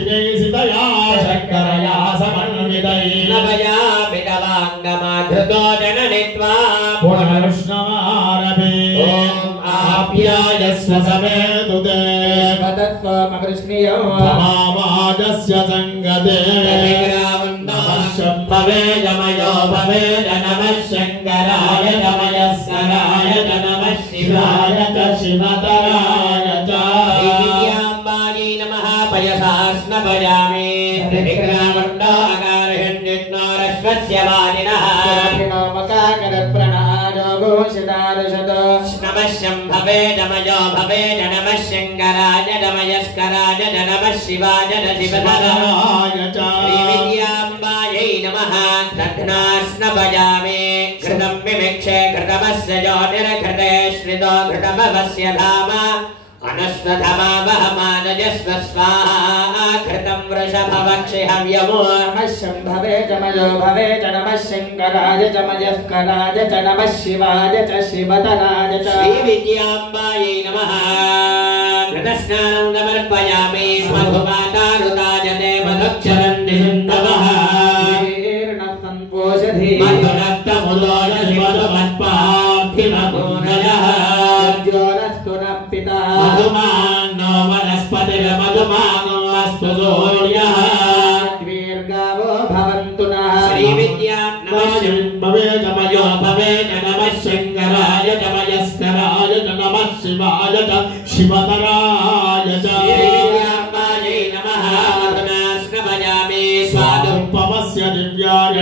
जयसितया शक्करया समन्वितैः नवया पितवाङ्गमाधृतो जननित्वा पुनर्ष्णमारभे ॐ आप्यायस्व समेतुते स्वतत्वमकृष्णियो भवामाजस्य सङ्गते भवे जमयो भवे नमः शङ्कराय नमयस्कराय नमः शिवाय च शिवतराय च विद्याम्बायै नमः पयसास्नभयामि विग्रहमण्डाकारहिन्दिग्नोरश्वस्य वादिनः नमः शम्भवे नमयो भवे नमः शङ्कराय नमयस्कराय नमः शिवाय शिवतराय च श्रीविद्याम्बायै नमः दध्नास्नभयामि घृतं विमिक्षे घृतमस्य ज्योतिर्घृते श्रितो घृतमवस्य धाम अनस्वधमावहमानजस्व स्वाहा घृतं वृषभवक्षिहव्यमो नमः शम्भवे जमयो भवे च नमः शङ्कराय च मयस्कराय च नमः शिवाय च शिवतराय च श्रीविद्याम्बायै नमः घृतस्नानं समर्पयामि मधुमातारुताजते मधुक्षरन्ति सिन्धवः मधुरक्तमुलोयमधुमत्पार्थिमपूर्णयः ज्योरस्तुनप्पिता मधुमानो वनस्पतिर्मधुमानो अस्तु सूर्यः द्वीर्गावो भवन्तु नः श्रीविद्या नमः भवे जमयो भवे नमः शङ्कराय नमयस्कराय नमः शिवाय च शिवतराय च श्रीविद्याम्बायै नमः मधुना स्नपयामि स्वादुपमस्य दिव्याय